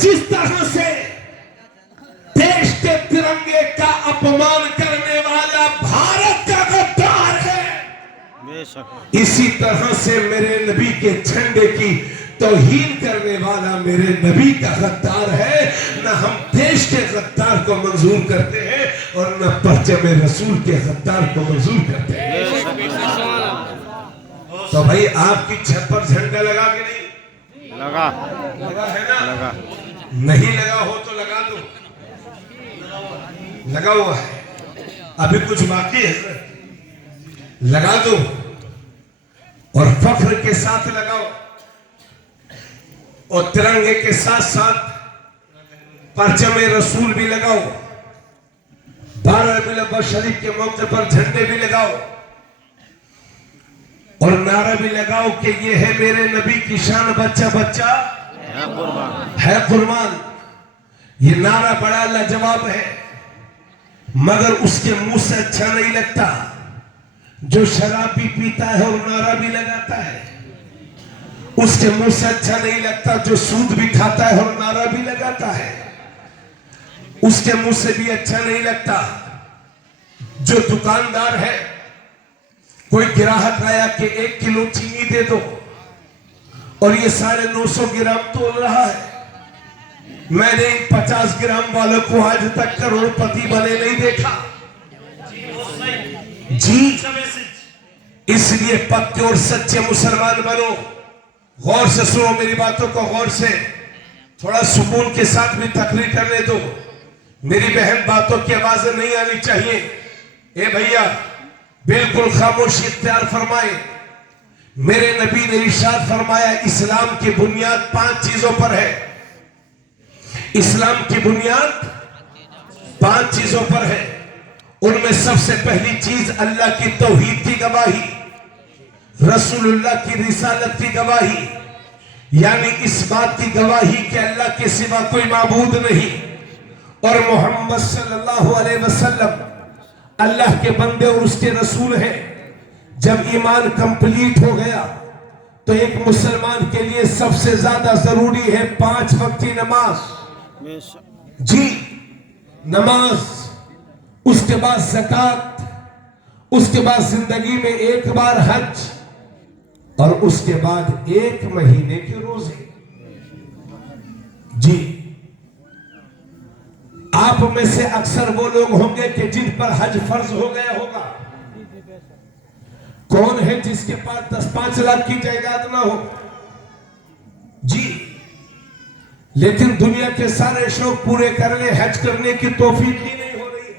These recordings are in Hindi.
जिस तरह से देश के तिरंगे का अपमान करने वाला भारत का गद्दार है, इसी तरह से मेरे नबी के झंडे की तौहीन करने वाला मेरे नबी का गद्दार है। न हम देश के गद्दार को मंजूर करते हैं और न परचम रसूल के गद्दार को मंजूर करते हैं। तो भाई आपकी छत पर झंडा लगा के नहीं लगा है ना? लगा नहीं लगा हो तो लगा दो। लगा हुआ है, अभी कुछ बाकी है सर, लगा दो और फख्र के साथ लगाओ और तिरंगे के साथ साथ परचम रसूल भी लगाओ। 12 रबीउल अव्वल शरीफ के मौके पर झंडे भी लगाओ और नारा भी लगाओ कि ये है मेरे नबी की शान, बच्चा बच्चा है कुर्बान। ये नारा बड़ा लाजवाब है, मगर उसके मुंह से अच्छा नहीं लगता। जो शराब भी पीता है और नारा भी लगाता है, उसके मुंह से अच्छा नहीं लगता। जो सूद भी खाता है और नारा भी लगाता है, उसके मुंह से भी अच्छा नहीं लगता। जो दुकानदार है, कोई ग्राहक आया कि 1 किलो चीनी दे दो और ये 950 ग्राम तोल रहा है, मैंने 50 ग्राम वालों को आज तक करोड़पति बने नहीं देखा जी। इसलिए पक्के और सच्चे मुसलमान बनो। गौर से सुनो मेरी बातों को, गौर से, थोड़ा सुकून के साथ भी तकरीर करने दो। मेरी बहन बातों की आवाजें नहीं आनी चाहिए। ए भैया बिल्कुल खामोशी इख्तियार फरमाए। मेरे नबी ने इरशाद फरमाया, इस्लाम की बुनियाद 5 चीजों पर है। इस्लाम की बुनियाद 5 चीजों पर है। उनमें सबसे पहली चीज अल्लाह की तौहीद की गवाही, रसूलुल्लाह की रिसालत की गवाही, यानी इस बात की गवाही कि अल्लाह के सिवा कोई माबूद नहीं और मोहम्मद सल्लल्लाहु अलैहि वसल्लम अल्लाह के बंदे और उसके रसूल हैं। जब ईमान कंप्लीट हो गया तो एक मुसलमान के लिए सबसे ज्यादा जरूरी है 5 वक्त की नमाज जी, नमाज, उसके बाद ज़कात, उसके बाद जिंदगी में 1 बार हज और उसके बाद 1 महीने के रोजे जी। आप में से अक्सर वो लोग होंगे कि जिन पर हज फर्ज हो गया होगा। कौन है जिसके पास 10-5 लाख की जायदाद ना हो जी, लेकिन दुनिया के सारे शौक पूरे करने, हज करने की तौफीक ही नहीं हो रही है।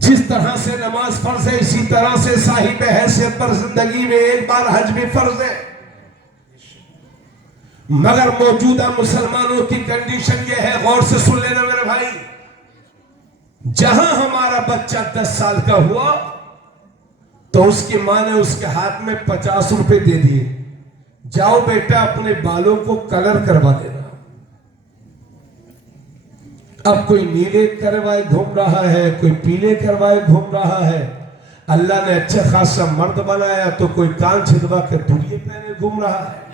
जिस तरह से नमाज फर्ज है, इसी तरह से साहिब हैसियत पर जिंदगी में 1 बार हज भी फर्ज है। मगर मौजूदा मुसलमानों की कंडीशन यह है, गौर से सुन लेना मेरे भाई, जहां हमारा बच्चा 10 साल का हुआ तो उसकी मां ने उसके हाथ में 50 रुपए दे दिए, जाओ बेटा अपने बालों को कलर करवा देना। अब कोई नीले करवाए घूम रहा है, कोई पीले करवाए घूम रहा है। अल्लाह ने अच्छा खासा मर्द बनाया तो कोई कान छिदवा के दुनिया पहने घूम रहा है।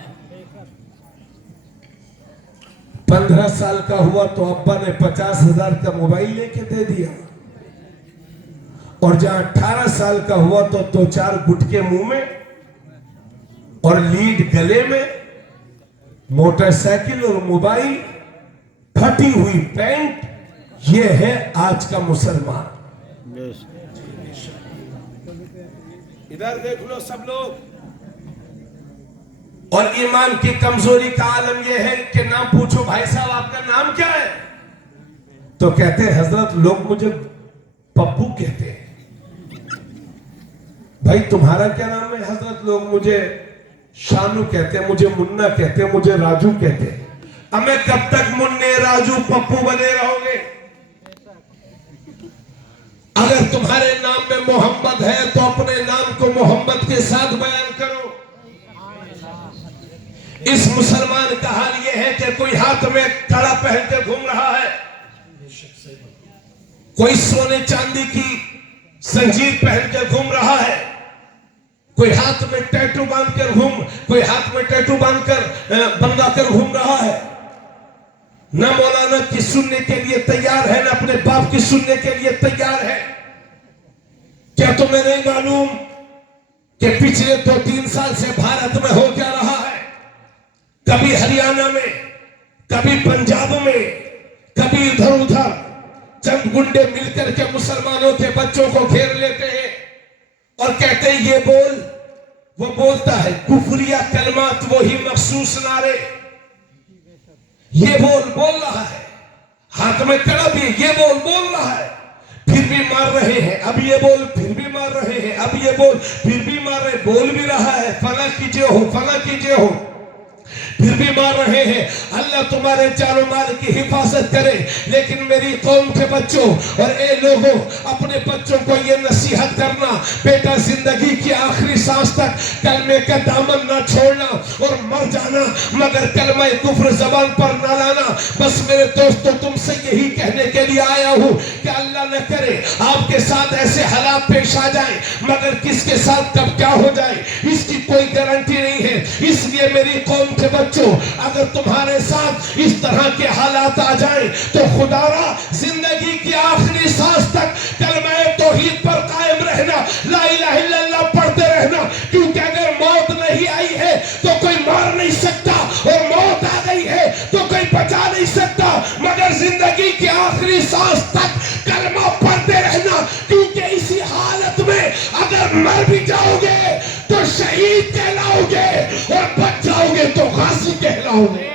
15 साल का हुआ तो अब्बा ने 50,000 का मोबाइल लेके दे दिया और जहां 18 साल का हुआ तो 2-4 गुटके मुंह में और लीड गले में, मोटरसाइकिल और मोबाइल, फटी हुई पैंट। ये है आज का मुसलमान। इधर देख लो सब लोग। और ईमान की कमजोरी का आलम यह है कि नाम पूछो, भाई साहब आपका नाम क्या है, तो कहते हैं हजरत लोग मुझे पप्पू कहते हैं। भाई तुम्हारा क्या नाम है? हजरत लोग मुझे शानू कहते हैं, मुझे मुन्ना कहते हैं, मुझे राजू कहते हैं। हमें कब तक मुन्ने राजू पप्पू बने रहोगे? अगर तुम्हारे नाम में मोहम्मद है तो अपने नाम को मोहम्मद के साथ बयान करो। इस मुसलमान का हाल यह है कि कोई हाथ में कड़ा पहन के घूम रहा है, कोई सोने चांदी की जंजीर पहन के घूम रहा है, कोई हाथ में टैटू बनवाकर घूम रहा है, ना मौलाना की सुनने के लिए तैयार है, ना अपने बाप की सुनने के लिए तैयार है। क्या तुम्हें नहीं मालूम कि पिछले 2-3 साल से भारत में हो क्या रहा है? कभी हरियाणा में, कभी पंजाब में, कभी इधर उधर चंद गुंडे मिलकर के मुसलमानों के बच्चों को घेर लेते हैं और कहते हैं ये बोल, वो बोलता है कुफरिया कलमात, वही मखसूस नारे, ये बोल रहा है, हाथ में कड़ा भी ये बोल रहा है, फिर भी मार रहे हैं। अब ये बोल, फिर भी मार रहे हैं। अब ये बोल, फिर भी मार रहे, बोल भी रहा है फला कीजिए हो, फिर भी मार रहे हैं। अल्लाह तुम्हारे जानो माल की हिफाजत करे। लेकिन मेरी कौम के बच्चों और ए लोगों, अपने बच्चों को ये नसीहत करना, बेटा जिंदगी की आखिरी सांस तक कलमे का दामन ना छोड़ना और मर जाना मगर कलमा कुफ्र जबान पर ना लाना। बस मेरे दोस्तों, तुमसे यही कहने के लिए आया हूँ कि अल्लाह न करे आपके साथ ऐसे हालात पेश आ जाए, मगर किसके साथ कब क्या हो जाए इसकी कोई गारंटी नहीं है। इसलिए मेरी कौम के बच्चों, अगर तुम्हारे साथ इस तरह के हालात आ जाए तो खुदारा जिंदगी की आखिरी सांस तक कलमा तौहीद पर कायम रहना, ला इलाहा इल्लल्लाह पढ़ते रहना, क्योंकि अगर मौत नहीं आई है तो कोई मार नहीं सकता और मौत आ गई है तो कोई बचा नहीं सकता, मगर जिंदगी की आखिरी सांस तक कलमा पढ़ते रहना, क्योंकि इसी हालत में अगर मर भी जाओगे तो शहीद कहलाओगे और बच जाओगे तो गाजी कहलाओगे।